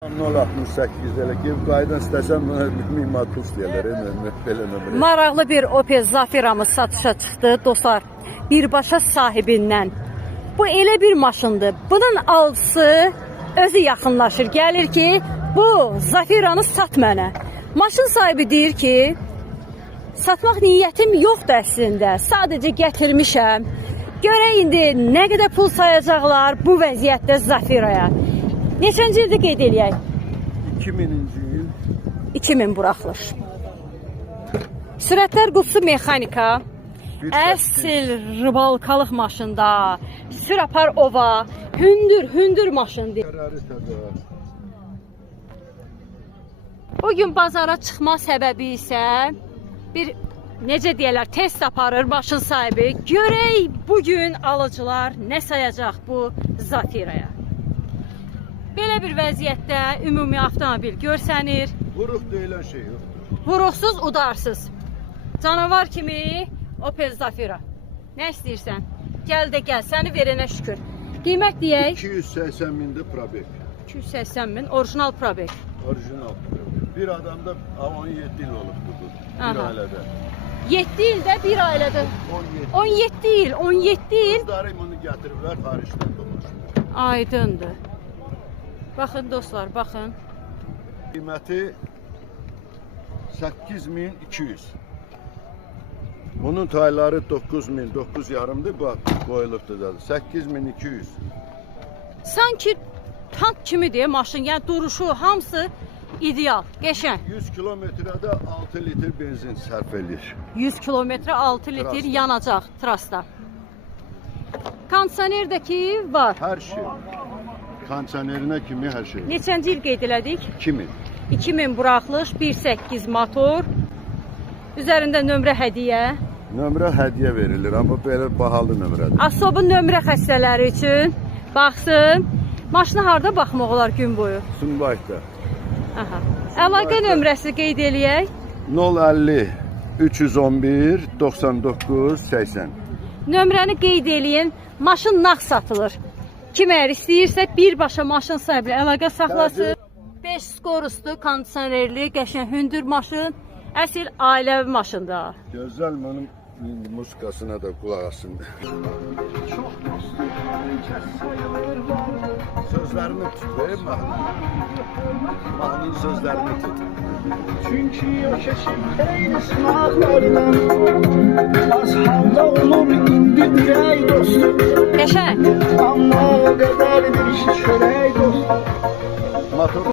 068 elə ki, qaydan istəsəm Mimatus deyirlər, belə nömrə. Maraqlı bir Opel Zafiramız satışa çıxdı dostlar. Birbaşa sahibindən. Bu elə bir maşındır. Bunun alıcısı özü yaxınlaşır. Gəlir ki, bu Zafiranı sat mənə. Maşın sahibi deyir ki, satmaq niyyətim yoxdur əslində. Sadəcə gətirmişəm. Görək indi nə qədər pul sayacaqlar bu vəziyyətdə Zafiraya. Neçənci ildə qeyd eləyək? 2000-ci il. 2000 buraxılır. Sürətlər qutusu mexanika. Əsl rıbalkalıq maşında. Sür apar ova. Hündür maşındır. Bugün bazara çıxma səbəbi isə bir necə deyirlər, test aparır maşın sahibi. Görək bugün alıcılar nə sayacaq bu Zafiraya. Belə bir vəziyyətdə ümumi avtomobil görsənir. Vuruq deyilən şey yoxdur. Vuruqsuz, udarsız. Canavar kimi Opel Zafira. Nə istəyirsən? Gəl də gəl, səni verənə şükür. Qiymət deyək? 280 mindir probek. 280 min, orijinal probek. Orijinal probek. Bir adamda 17 il olubdur bu. Bir ailədə. 7 ildə bir ailədə. 17 il. Qızları bunu gətiriblər xaricdən dolaşır. Aydındır. Baxın dostlar, baxın. Qiyməti 8200. Bunun tayları 9000, 9,5'dır. Bax, qoyulubdur da. 8200. Sanki tank kimidir maşın, yəni duruşu, hamısı ideal, qəşəng. 100 kilometrədə 6 litr benzin sərf edir. 100 kilometrə 6 litr Trasda. yanacaq trasda. Kondisionerdəki var. Hər şey. Kondisionerinə kimi hər şey. Neçənci il qeyd elədik? 2000. 2000 buraxılış, 1.8 motor. Üzərində nömrə hədiyyə. Nömrə hədiyyə verilir, amma belə bahalı nömrədir. Asobun nömrə xəstələri üçün baxsın. Maşına harda baxmaq olar gün boyu? Sumbayda. Aha. Əlaqə nömrəsi qeyd eləyək. 050 311 99 80. Nömrəni qeyd eləyin. Maşın nağd satılır. Kim əgər istəyirsə birbaşa maşın sahibi əlaqə saxlasın. 5 skoruslu, kondisionerli, qəşəng hündür maşın. Əsl ailəvi maşındır. Gözəl mənim musikasına da qulaq asın. Sözlərini tut, verin mahnının sözlərini tut. Çünkü o keşif eyni sınaqlarla az halda olur indi ürək dostum. Qəşəng. Amma o qədərdir işi çörək dostum. Motor